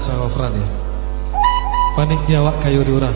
sama Fran ya. Panik di awak kayu diurang.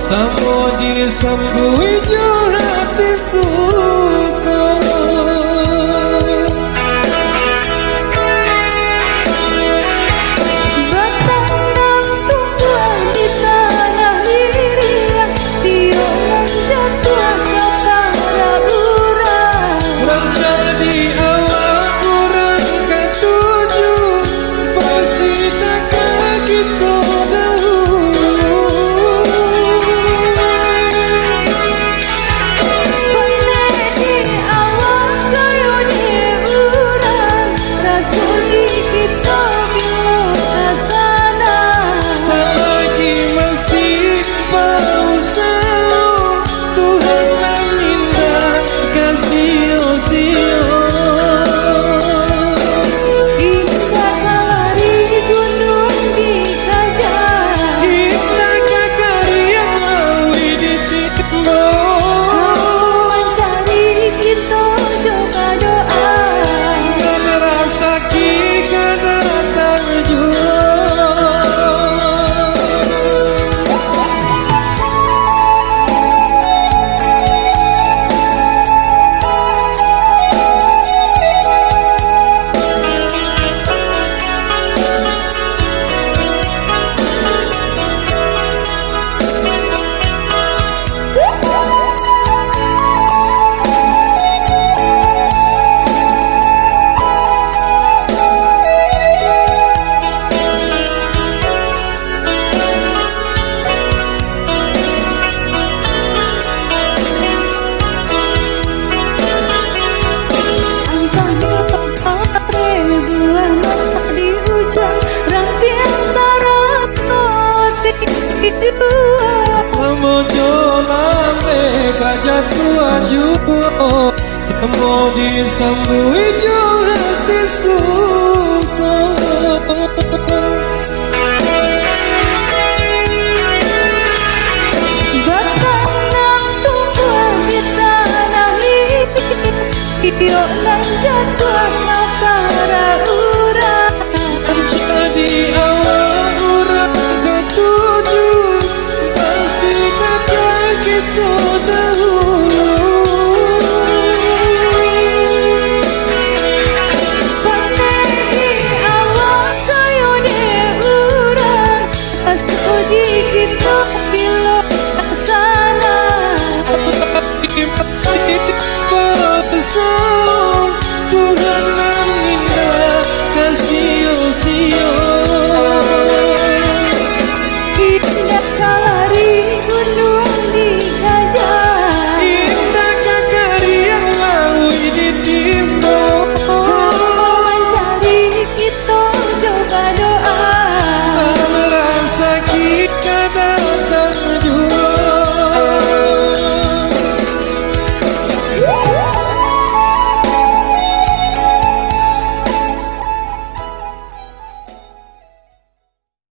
Samo disambui jo hati suka batang dan tumbuhan di tanah lirian tiang jatuh kepada urang menjadi awak urang ketujuh pasida kita Samo disambui jo hati suka batang dan tumbuhan di tanah lirian dan jatuh kepada urang menjadi awak urang ketujuh pasida kita dahulu Sana masih besar